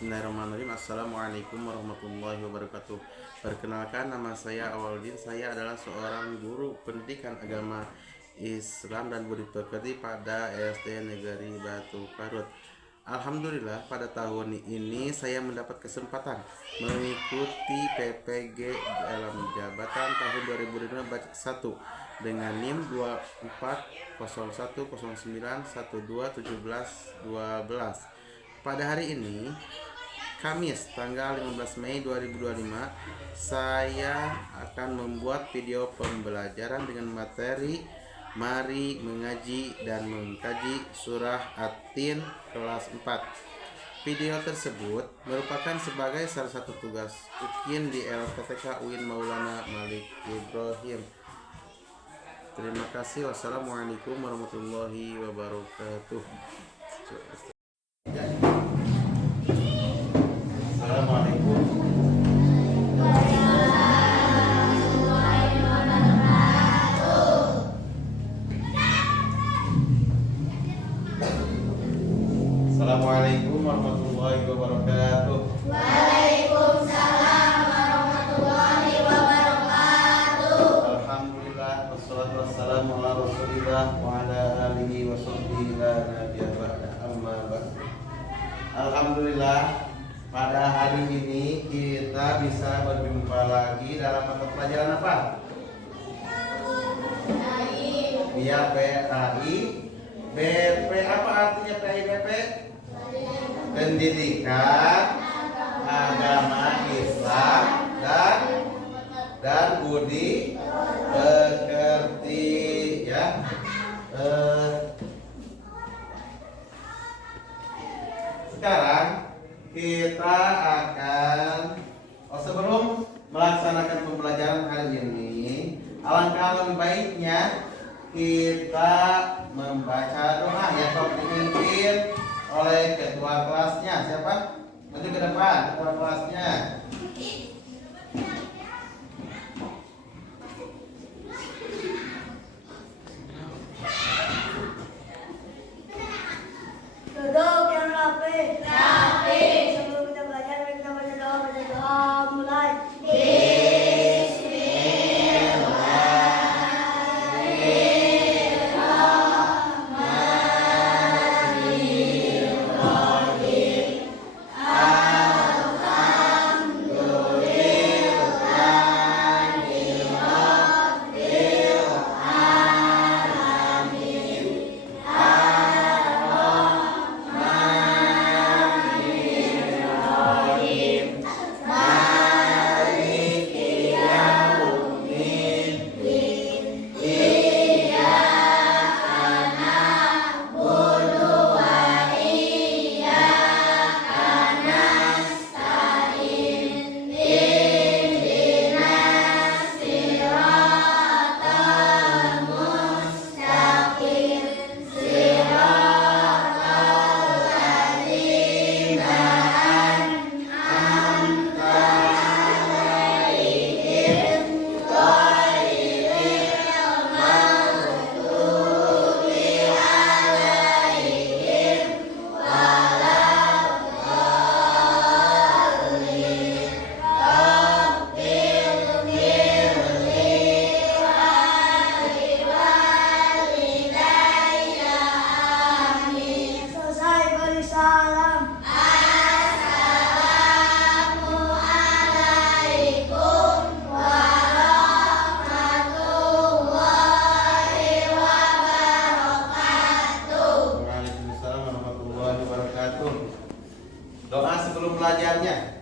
Bismillahirrahmanirrahim. Assalamualaikum warahmatullahi wabarakatuh. Perkenalkan, nama saya Awaldin. Saya adalah seorang guru pendidikan agama Islam dan budi pekerti pada SD Negeri Batu Parut. Alhamdulillah, pada tahun ini saya mendapat kesempatan mengikuti PPG dalam jabatan tahun 2005 batch 1 dengan NIM 240109121712. Pada hari ini, Kamis tanggal 15 Mei 2025, saya akan membuat video pembelajaran dengan materi Mari Mengaji dan Mengkaji Surah At-Tin kelas 4. Video tersebut merupakan sebagai salah satu tugas UKIN di LPTK UIN Maulana Malik Ibrahim. Terima kasih. Wassalamualaikum warahmatullahi wabarakatuh. Assalamualaikum. Assalamualaikum warahmatullahi wabarakatuh. Waalaikumsalam warahmatullahi wabarakatuh. Alhamdulillah, wassalatu wassalamu ala Rasulillah wa ala alihi wa sahbihi la nabiyya ba'da, amma ba'd. Alhamdulillah, pada hari ini kita bisa berjumpa lagi dalam mata pelajaran apa? Iya, PAI BP. Apa artinya PAI BP? Pendidikan Agama Islam dan budi pekerti, ya. Sekarang kita akan sebelum melaksanakan pembelajaran hari ini, alangkah lebih baiknya kita membaca doa yang dipimpin oleh ketua kelasnya. Siapa? Maju ke depan, ketua kelasnya. Duduk yang rapi. Rapi. Sebelum kita belajar, mari kita baca doa. Baca doa mulai. Selesai beri salam. Assalamualaikum warahmatullahi wabarakatuh. Waalaikumsalam warahmatullahi wabarakatuh. Doa sebelum belajarnya.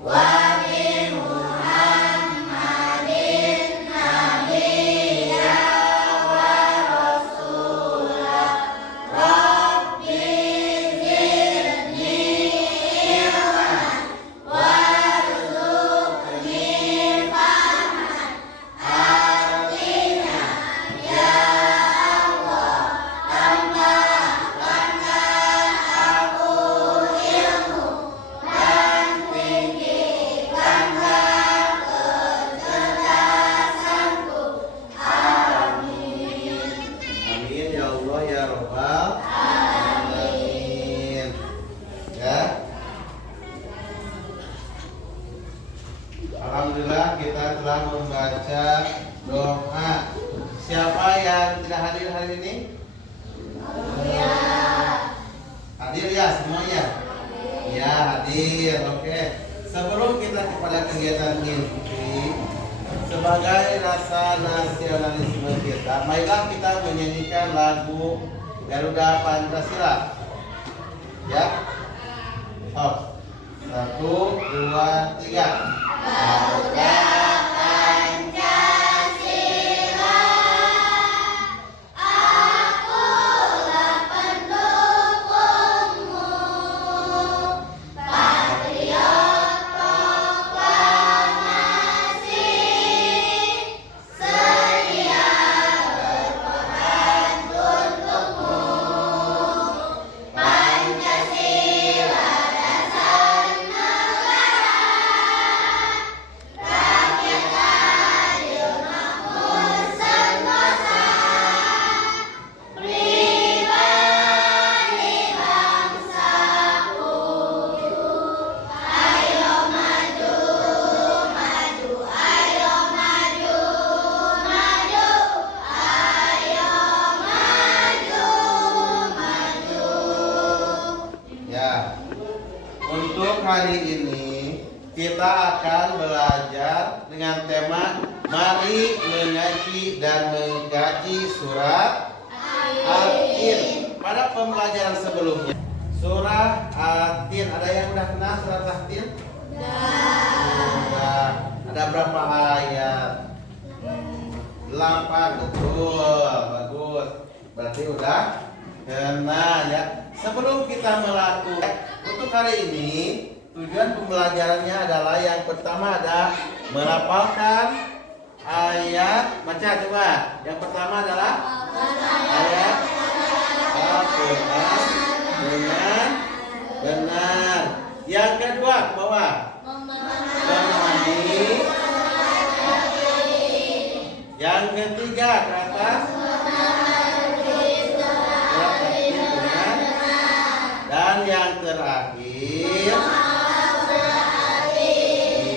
Wa bi Muhammadin nabi telah membaca doa. Siapa yang tidak hadir hari ini? Hadir ya semuanya? Ya hadir. Oke. Sebelum kita kepada kegiatan ini, sebagai rasa nasionalisme kita, marilah kita menyanyikan lagu Garuda Pancasila. Ya. Oh. 1, 2, 3. Garuda Pancasila, akulah pendukungmu, patriot proklamasi, sedia berkorban untukmu. Pancasila dasar negara, rakyat adil makmur sentosa, pribadi bangsaku. Ayo maju, maju, ayo maju, maju, ayo maju, maju. Ya, untuk hari ini kita akan belajar dengan tema mari mengaji dan mengkaji surat At-Tin. Pada pembelajaran sebelumnya, surah At-Tin, ada yang udah kenal surat At-Tin? Sudah. Ada berapa ayat? 8, betul, bagus. Berarti udah kenal ya. Sebelum kita melakukan untuk hari ini, tujuan pembelajarannya adalah yang pertama ada melafalkan ayat. Baca coba. Yang pertama adalah ayat Al-Quran dengan benar. Yang kedua ke bawah, memahami. Yang ketiga ke atas, dan yang terakhir,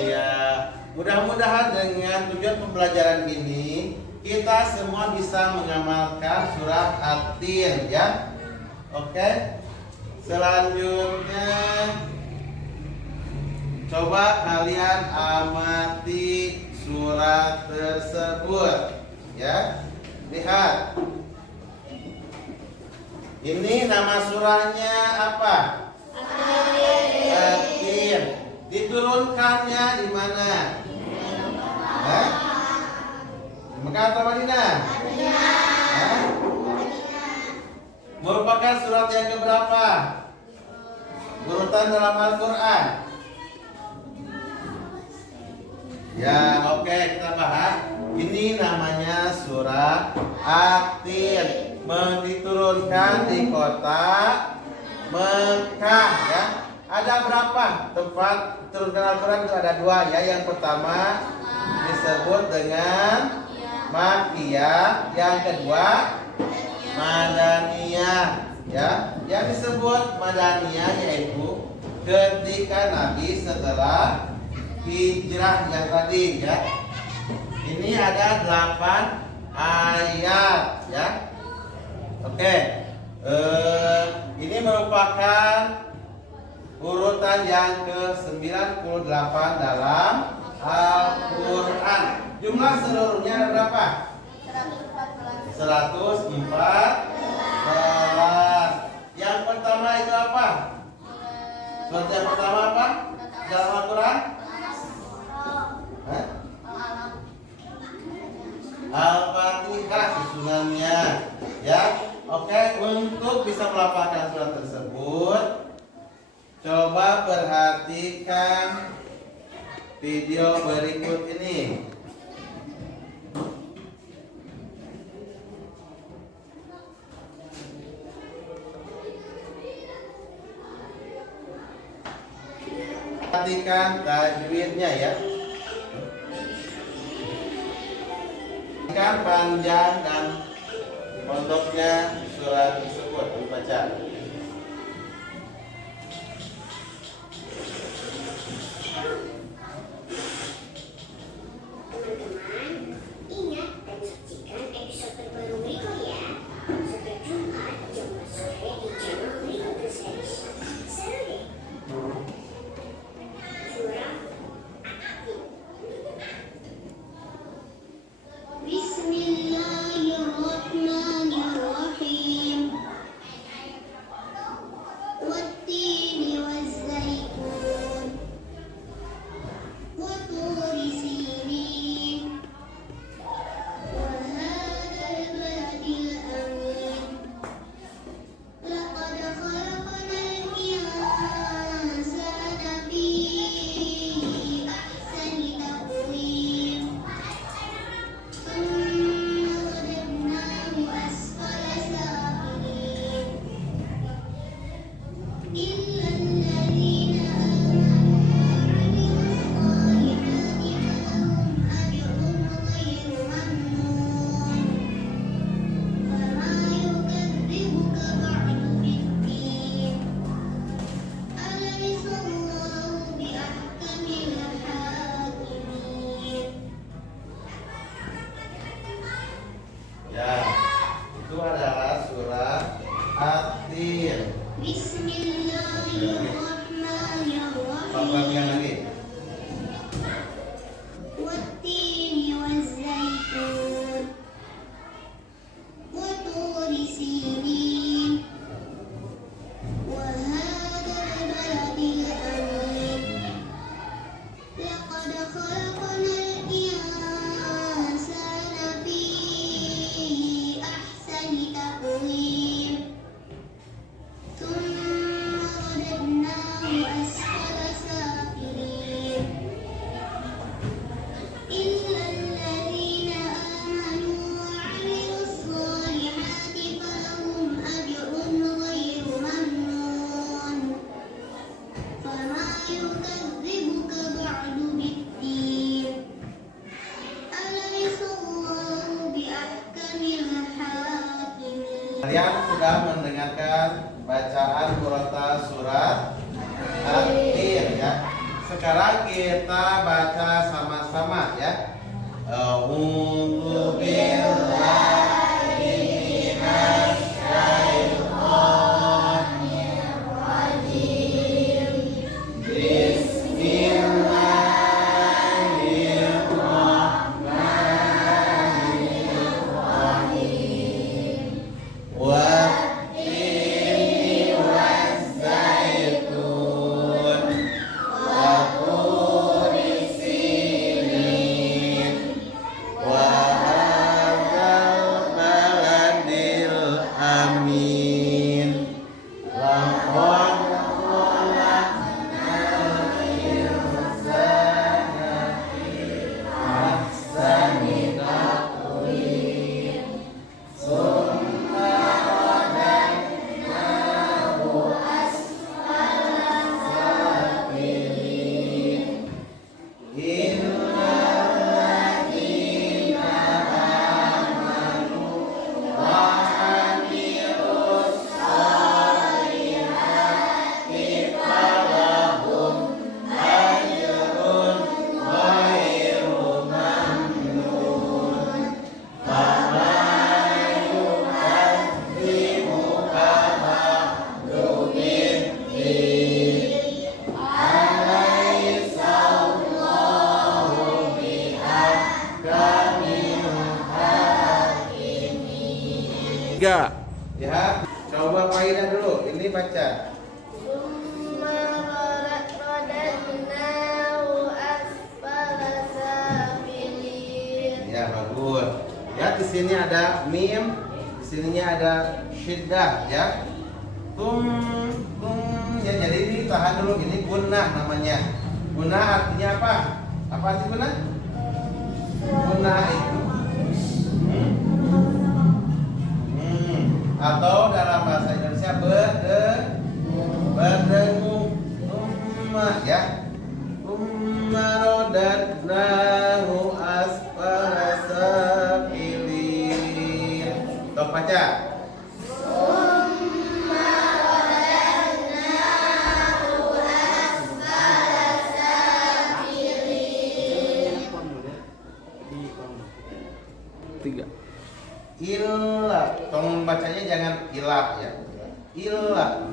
iya, mudah-mudahan dengan tujuan pembelajaran ini kita semua bisa mengamalkan surat At-Tin ya. Oke. Selanjutnya coba kalian amati surat tersebut ya. Lihat. Ini nama surahnya apa? At-Tin. Diturunkannya di mana? Hah? Mekah atau Madinah? Hah? Merupakan surat yang keberapa? Urutan dalam Al-Quran. Ya, oke, kita bahas. Ini namanya surat At-Tin. Diturunkan di kota Mekah ya. Ada berapa tempat turunkan Al-Quran? Itu ada 2 ya. Yang pertama disebut dengan Makkiyah, yang kedua Madaniyah ya. Yang disebut Madaniyah yaitu ketika Nabi setelah hijrah yang tadi ya. Ini ada 8 ayat ya. Oke, ini merupakan urutan yang ke-98 dalam Al-Quran. Jumlah seluruhnya ada berapa? 114. Yang pertama itu apa? Surat yang pertama apa? Dalam Al-Quran? Al-Fatihah susunannya ya. Oke, untuk bisa melafalkan surat tersebut, coba perhatikan video berikut ini. Perhatikan tajwidnya ya. Perhatikan panjang dan pondoknya surat tersebut dibaca. Kalian sudah mendengarkan bacaan murotal surat At-Tin ya. Sekarang kita baca sama-sama ya. A'udzu billahi minasy syaithanir rajim. Bismillahirrahmanirrahim. Wat-tini waz-zaitun wa turi sinin wa hadzal baladil amin. Laqad khalaqnal insana fi ahsani taqwim. Summa radadnahu asfala safilin. Innal ladzina amanu wa amilus solihati falahum ajrun ghairu mamnun. Fama yukadzibuka ba'du biddin. Alaysa Allahu biahkamil hakimin. Tiga. Ya, coba Faidah dulu. Ini baca. Summa radadnahu asfala safilin. Ya, bagus. Ya, di sini ada mim, di sininya ada syiddah ya. Tum ya, jadi ini tahan dulu, ini gunnah namanya. Gunnah artinya apa? Apa arti gunnah? Gunnah itu atau dalam bahasa Indonesia berdengung. Tumma ya. Tumma radadnahu asfala safilin. Tok baca. Tiga. Illa, tolong bacanya jangan ilah ya. Illa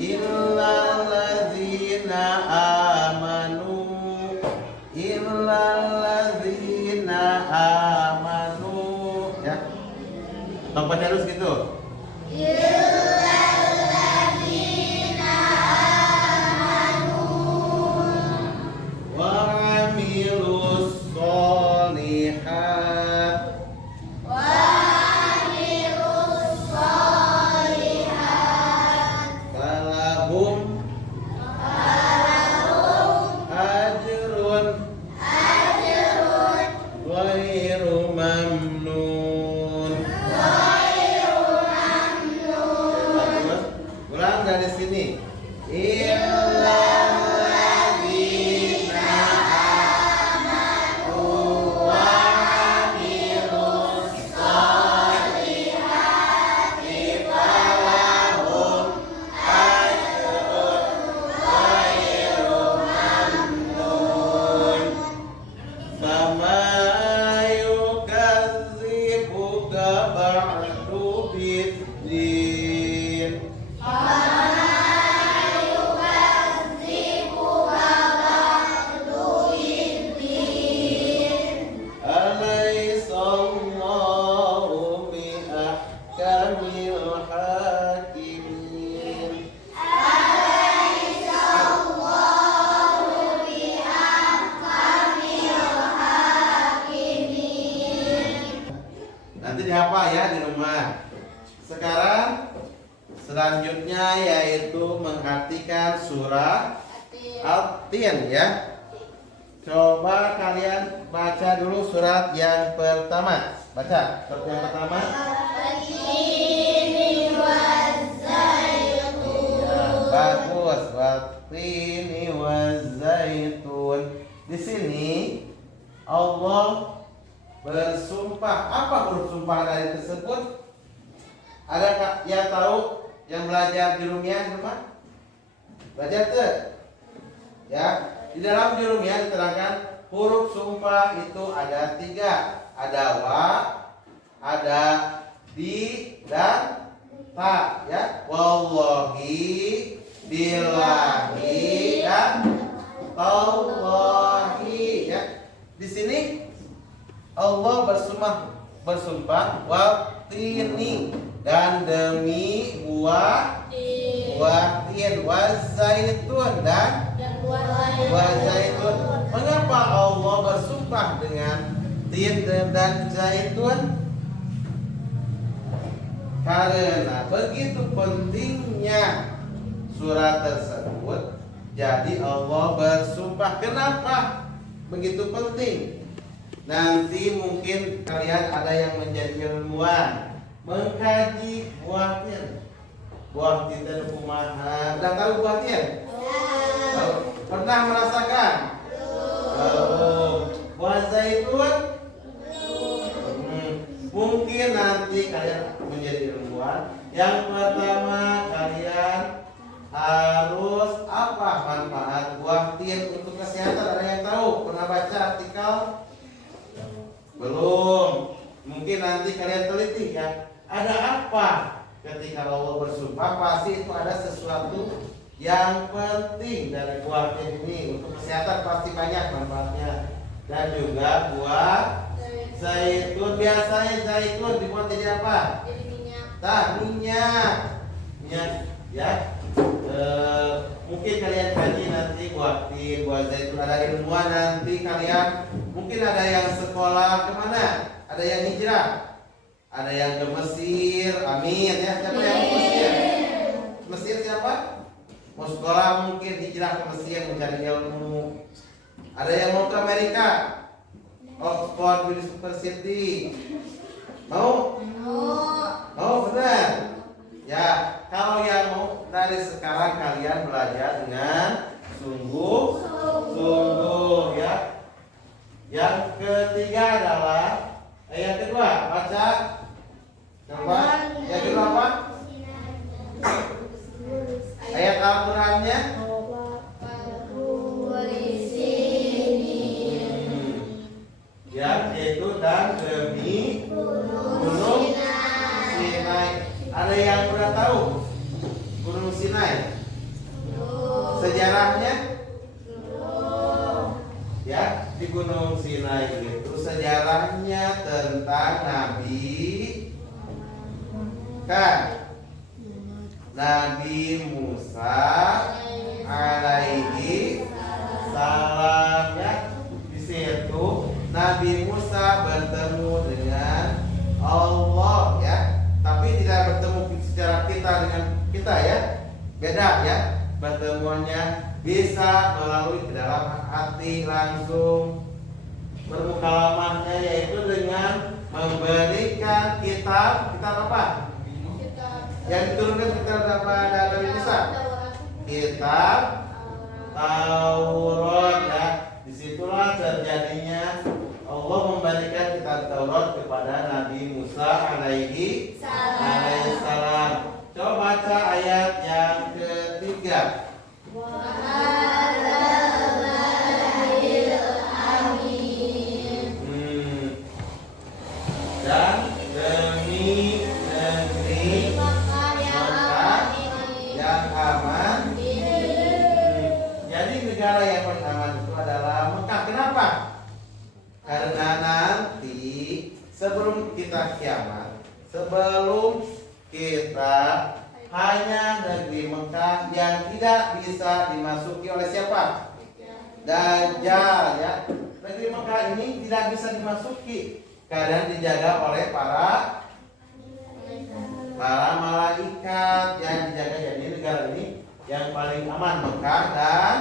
illalladzina amanu. Illalladzina amanu ya. Tolong baca terus gitu. Wa amilus solihat. Falahum ajrun ghairu mamnun. Ulang dari sini. Illalladzina amanu wa amilus solihati falahum ajrun ghairu mamnun. Fama yukadzibuka ba'du biddin. Alaysa Allahu biahkamil hakimin. Nanti dihafal ya di rumah. Sekarang selanjutnya yaitu mengartikan surah At-Tin ya. Coba kalian baca dulu surat yang pertama. Baca surat yang pertama. Iya, bagus. Wat-tini waz-zaitun. Di sini Allah bersumpah. Apa huruf sumpah dari tersebut? Ada yang tahu yang belajar Jurumiyah di rumah? Belajar tuh? Ya, di dalam Jurumiyah diterangkan huruf sumpah itu ada 3. Ada wa, ada di, dan ta. Ya, wallahi, billahi, dan tallahi. Ya, di sini Allah bersumpah watini, dan demi buah tin, wazaitun, dan wazaitun. Mengapa Allah bersumpah dengan tin dan zaitun? Karena begitu pentingnya surat tersebut, jadi Allah bersumpah. Kenapa begitu penting? Nanti mungkin kalian ada yang menjadi ilmuwan, mengkaji buah tin. Buah tin dan kumaha. Udah tahu buah tin? Pernah merasakan? Buah zaitun? Mungkin nanti kalian menjadi ilmuwan. Yang pertama, kalian harus apa manfaat buah tin untuk kesehatan? Ada yang tahu? Pernah baca artikel? Belum. Mungkin nanti kalian teliti ya. Ada apa ketika Allah bersumpah? Pasti itu ada sesuatu yang penting dari buah tin ini. Untuk kesehatan pasti banyak manfaatnya. Dan juga buah zaitun. Biasanya zaitun dibuat jadi apa? Jadi minyak. Minyak ya. Mungkin kalian kaji nanti buah tin, buah zaitun. Ada ilmuwan nanti kalian. Mungkin ada yang sekolah kemana? Ada yang hijrah. Ada yang ke Mesir. Amin ya. Siapa yang ke Mesir? Mesir siapa? Mau sekolah mungkin hijrah ke Mesir mencari ilmu. Ada yang mau ke Amerika, Oxford University. Mau? Mau benar? Ya, kalau yang mau dari sekarang kalian belajar dengan sungguh ya. Yang ketiga adalah yang kedua, baca. Coba. Yang kedua apa? Ayat Al-Qur'annya. Ya, yaitu dan demi Gunung Sinai. Ada yang udah tahu Gunung Sinai? Sejarahnya? Ya, di Gunung Sinai itu sejarahnya tentang Nabi Musa alaihi salam ya. Di situ Nabi Musa bertemu dengan Allah ya. Tapi tidak bertemu secara kita dengan kita ya. Beda ya. Pertemuannya bisa melalui ke dalam hati langsung. Bermukalamahnya yaitu dengan memberikan kitab apa? Yang diturunkan kitab kepada Nabi Musa. Kitab Taurat ya. Disitulah terjadinya Allah memberikan kitab Taurat kepada Nabi Musa alaihi salam. Coba baca ayat yang ketiga. Dan demi negeri Mekah yang aman. Jadi negara yang paling aman itu adalah Mekah. Kenapa? Karena nanti sebelum kita kiamat, sebelum kita hanya negeri Mekah yang tidak bisa dimasuki oleh siapa? Dajjal ya. Negeri Mekah ini tidak bisa dimasuki karena dijaga oleh para malaikat yang dijaga. Jadi negara ini yang paling aman Mekah dan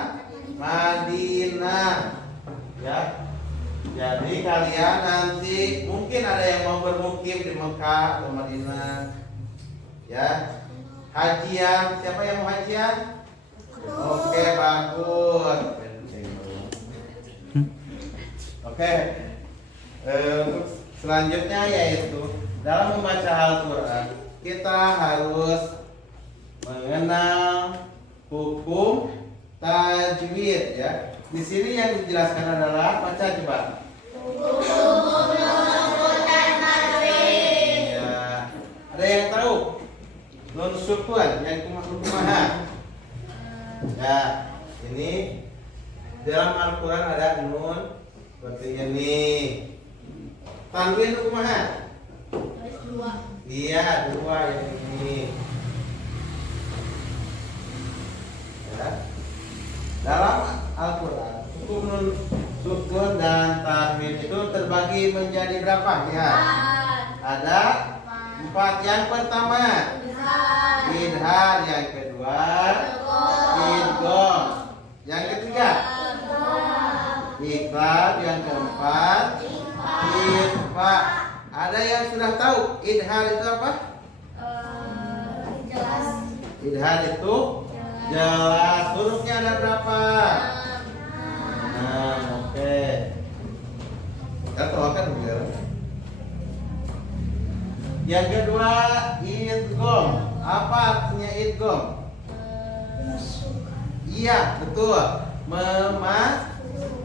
Madinah ya. Jadi kalian nanti mungkin ada yang mau bermukim di Mekah atau Madinah ya. Hajian, siapa yang mau hajian? Oke, bagus. Oke. Selanjutnya yaitu dalam membaca Al-Quran kita harus mengenal hukum tajwid ya. Di sini yang dijelaskan adalah baca coba. Ya. Ada yang tahu? Nun sukun yang kumaha. Ya, ini dalam Al-Quran ada nun seperti ini. Tanwin kumaha? Iya, 2 yang ini. Ya. Dalam Al-Quran hukum nun sukun dan tanwin itu terbagi menjadi berapa? Ya. Ada 4. Yang pertama idhar, yang kedua idgham, yang ketiga iqlab, yang keempat ikhfa. Ada yang sudah tahu idhar itu apa? Idhar itu jelas. Hurufnya ada berapa? Nah, oke. Kita tahu kan begitu. Yang kedua idgham. Apa artinya idgham? Iya, betul.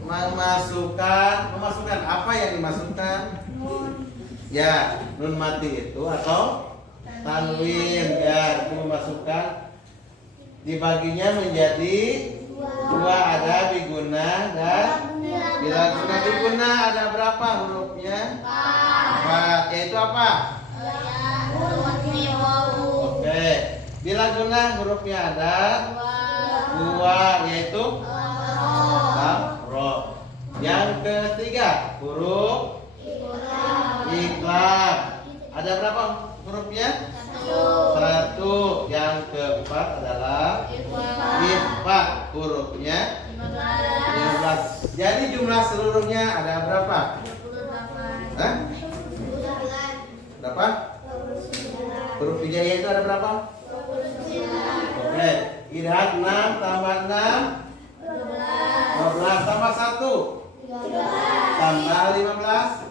Memasukkan apa yang dimasukkan? Ya, nun mati itu atau tanwin ya, itu memasukkan. Dibaginya menjadi 2, ada biguna dan bila guna. Biguna ada berapa hurufnya? 4. Yaitu apa? Oke. Bila guna hurufnya ada 2, yaitu ro. Yang ketiga huruf iqlab. Ada berapa hurufnya? 1. Yang keempat adalah ikhfa. Hurufnya 15. Jadi jumlah seluruhnya ada berapa? Hah? Berapa? Huruf hijaiyah itu ada berapa? Oke. Idhar 6 tambah 6 12 tambah 1 tambah 15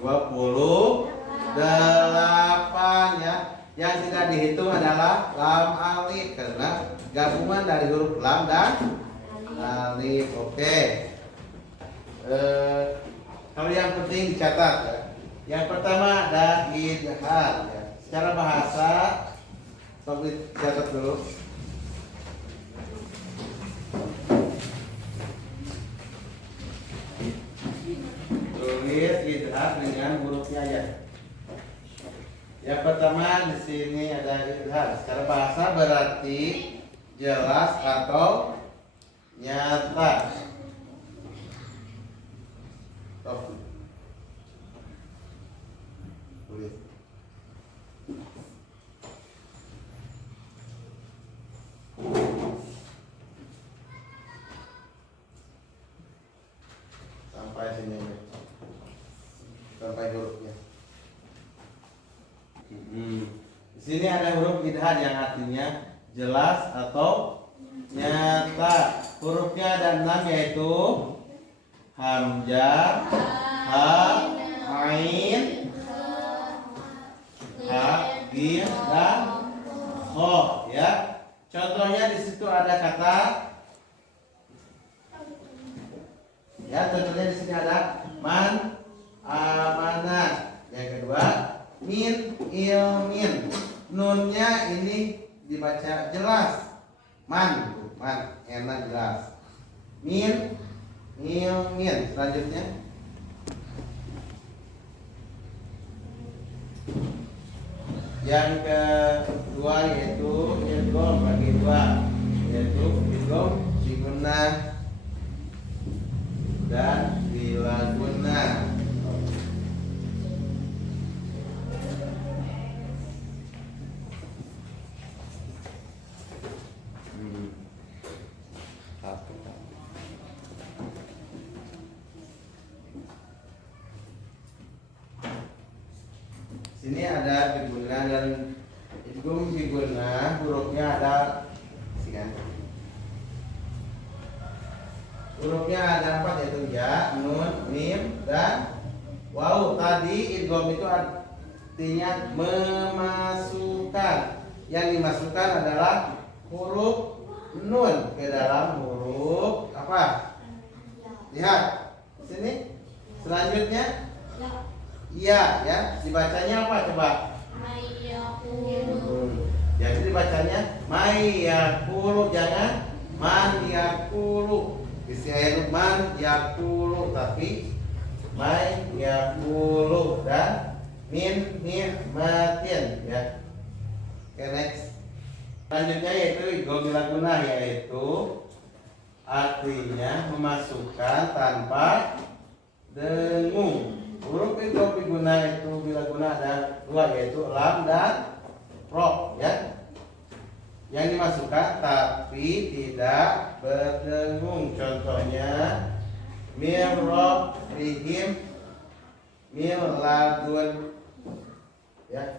28 ya. Yang tidak dihitung adalah lam alif karena gabungan dari huruf lam dan alif. Oke. Kalau yang penting dicatat ya. Yang pertama ada idhar ya. Secara bahasa coba dicatat dulu. Tulis idhar dengan hurufnya ya. Yang pertama di sini ada idhar. Secara bahasa berarti jelas atau nyata. Tulis. Sampai sini. Sampai hurufnya. Di sini ada huruf idhar yang artinya jelas atau nyata. Hurufnya ada 6 yaitu hamzah, ha, ain, ha, gim dan kho ya. Contohnya di situ ada kata ya, contohnya di sini ada man, amanah. Yang kedua min, ilmin. Nunnya ini dibaca jelas. Man, enak jelas. Min, ilmin. Selanjutnya yang kedua yaitu idgham bagi 2, yaitu idgham bigunnah dan bila gunnah. Sini ada bigunnah dan idgham bigunnah. Hurufnya ada kan? Hurufnya ada 4 yaitu ya, nun, mim dan waw. Tadi idgham itu Artinya memasukkan. Yang dimasukkan adalah huruf nun ke dalam huruf apa? Lihat sini. Selanjutnya iya ya. Dibacanya apa coba? Jadi dibacanya mayakulu, jangan man yakulu. Isi ayat man yakulu, tapi mayakulu dan min nikmatin ya. Oke, next. Selanjutnya yaitu gomila guna, yaitu artinya memasukkan tanpa dengung. Huruf itu guna itu bila guna ada dua, yaitu lam dan ro ya. Yang dimasukkan tapi tidak berdengung. Contohnya mirrobihim, miladun ya.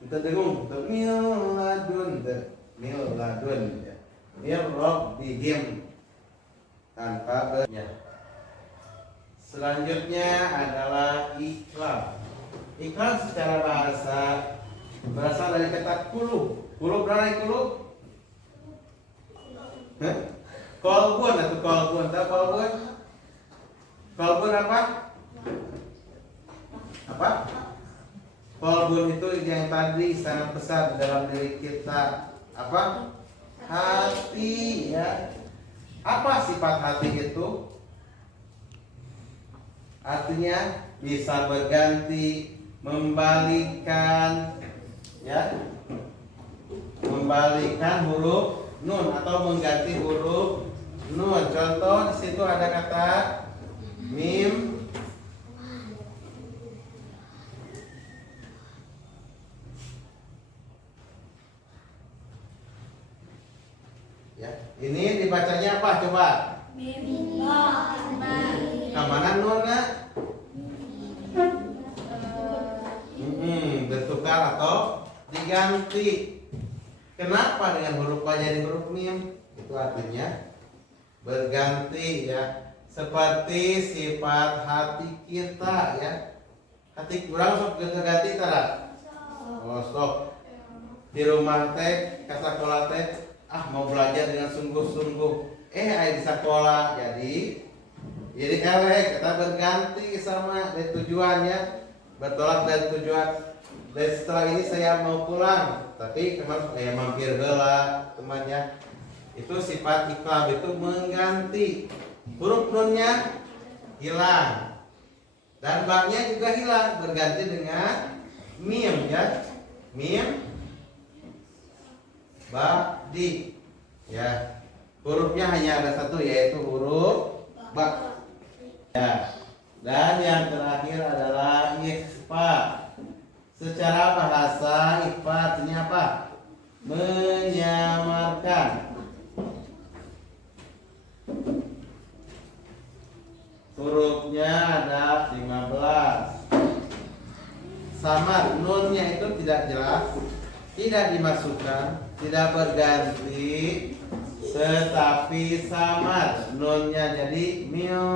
Kita dengung, miladun ya. Mirrobihim tanpa bernya. Selanjutnya adalah iklam. Iklam secara bahasa berasal dari kata kulu. Kulu berapa kulu? Kolbun atau kolbun? Tahu kolbun? Kolbun apa? Apa? Kolbun itu yang tadi sangat besar dalam diri kita. Apa? Hati ya. Apa sifat hati itu? Artinya bisa berganti, membalikan ya, membalikan huruf nun atau mengganti huruf nun. Contoh di situ ada kata mim, ya. Ini dibacanya apa coba? Kemana nunnya? Bertukar atau diganti. Kenapa dengan huruf fa jadi huruf mim? Itu artinya berganti ya. Seperti sifat hati kita ya. Hati kurang sok ganti tara. Oh sok. Di rumah teh, ke sekolah teh, mau belajar dengan sungguh-sungguh. Di sekolah jadi elek, kita berganti sama dari tujuannya, bertolak dari tujuan. Dan setelah ini saya mau pulang, tapi kemarin saya mampir heula temannya. Itu sifat iklam, itu mengganti. Huruf nunnya hilang dan baknya juga hilang, berganti dengan mim ya. Mim ba'di ya. Hurufnya hanya ada satu, yaitu huruf ba ya. Dan yang terakhir adalah ikhfa. Secara bahasa ikhfa artinya apa? Menyamarkan. Hurufnya ada 15. Samar, nunnya itu tidak jelas, tidak dimasukkan, tidak berganti, tetapi samar. Nunnya jadi mil.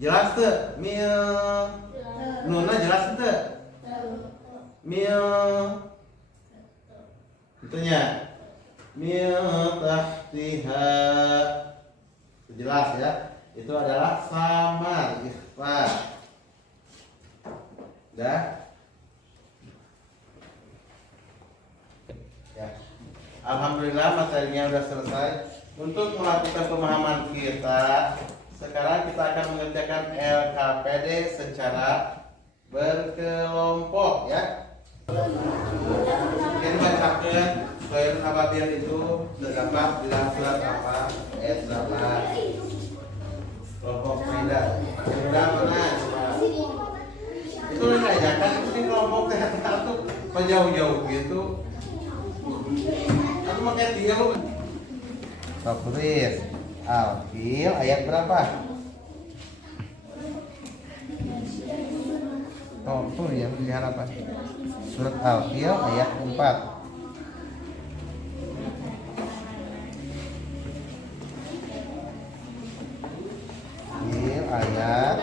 Jelas tuh? Mil. Nunnya jelas tuh? Mil. Itunya mil tahtiha. Jelas ya. Itu adalah samar, ikhfa. Dah. Ya. Alhamdulillah materinya sudah selesai. Untuk melakukan pemahaman kita, sekarang kita akan mengerjakan LKPD secara berkelompok ya. Mungkin bacakan Khairul Ababil itu terdapat di dalam surat apa? Ayat 8. Kelompok Maida. Sudah mana? Itu diajarkan itu kelompok satu jauh-jauh gitu. Aku pakai dia lu. Tafsir Al-Fil ayat berapa? Oh, itu yang pilihan apa? Surat Al-Fil ayat 4. Fil ayat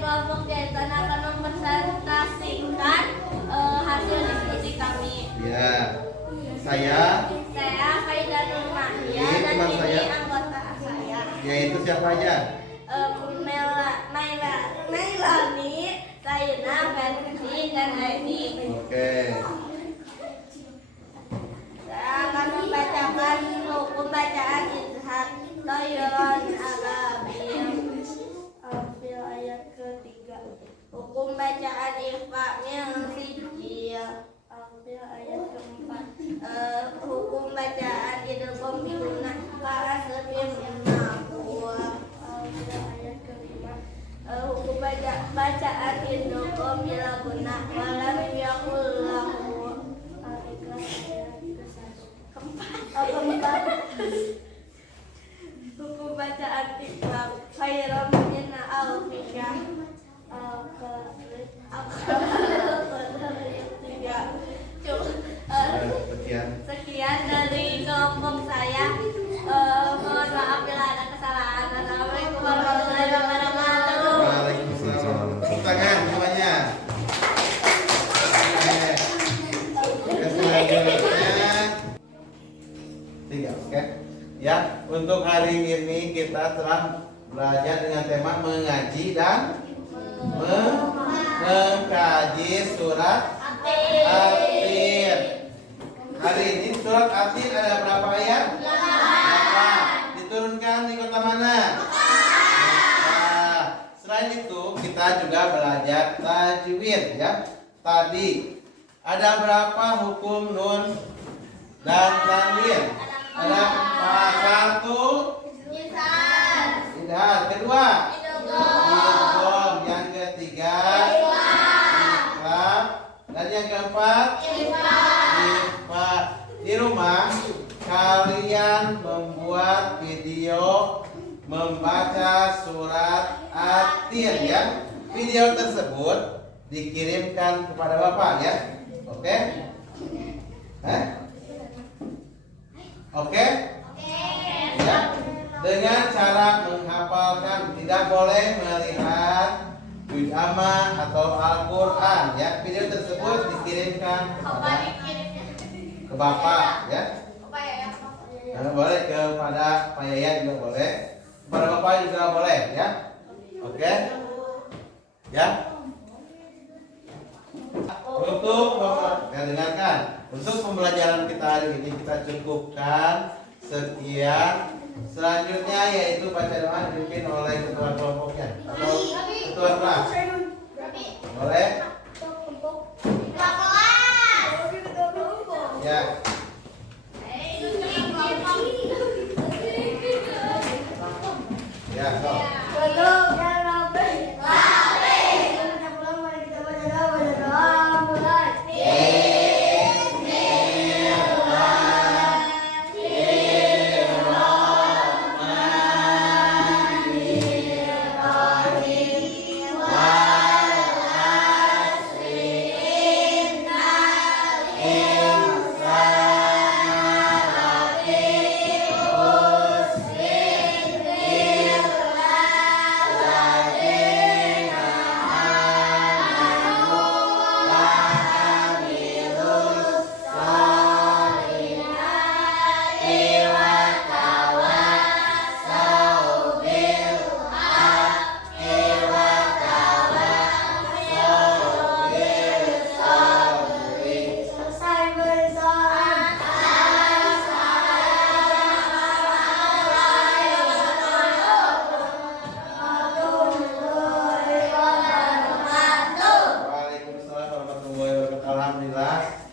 kelompok jahitan akan mempresentasikan hasil diskusi kami. Ya. Saya Faidah Nurmahia Ini dan teman ini saya. anggota saya. yaitu siapa aja? Nailani, Sayuna, Ferdi, dan Aini. Oke. Saya akan membacakan hukum bacaan Izhar Toiron Ababil. Ambil ayat ketiga. Hukum bacaan Ikhfa Mil Sijil. Ambil ayat keempat. Hukum bacaan Idgham Biguna Ka'asfim Innaqwa. Ambil ayat kelima. Hukum bacaan Idgham Bilaguna Walam Yakul Lahu. Al-Ikhlas ayat keempat. Hukum bacaan Ikhlas Khairan Minna Al-Fisyah. Sekian dari kelompok saya. Mohon maaf bila ada kesalahan. Assalamualaikum warahmatullahi wabarakatuh. Waalaikumsalam. Tepuk tangan semuanya. Oke. Selanjutnya tiga, oke. Ya, untuk hari ini kita telah belajar dengan tema mengaji dan mengkaji surat Atin. Hari ini surat Atin ada berapa ayat? 8. Diturunkan di kota mana? Mekah. Selain itu kita juga belajar tajwid ya. Tadi ada berapa hukum nun dan tanwin? Ada 1. Tidak. Kedua, idgham. Yang ketiga, ikhlas. Dan yang keempat, ikhfa. Di rumah kalian membuat video membaca surat Atin ya. Video tersebut dikirimkan kepada Bapak ya. Oke? Oke? Ya. Dengan cara menghafalkan, tidak boleh melihat Juz'ama atau Al-Quran ya. Video tersebut dikirimkan ke Bapak ya. Boleh kepada Pak Yaya juga boleh. Kepada Bapak juga boleh ya. Oke? Ya. Dengarkan. Untuk pembelajaran kita hari ini kita cukupkan sekian. Selanjutnya yaitu baca doa dipimpin oleh ketua kelompoknya atau ketua kelas. Boleh? Ya. Ya, so.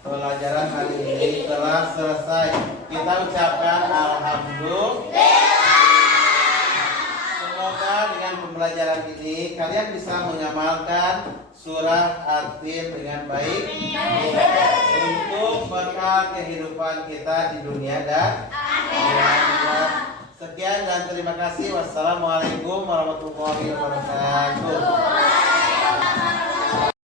Pelajaran hari ini telah selesai. Kita ucapkan alhamdulillah. Semoga dengan pembelajaran ini kalian bisa mengamalkan surah Atin dengan baik untuk bekal kehidupan kita di dunia dan akhirat. Sekian dan terima kasih. Wassalamualaikum warahmatullahi wabarakatuh.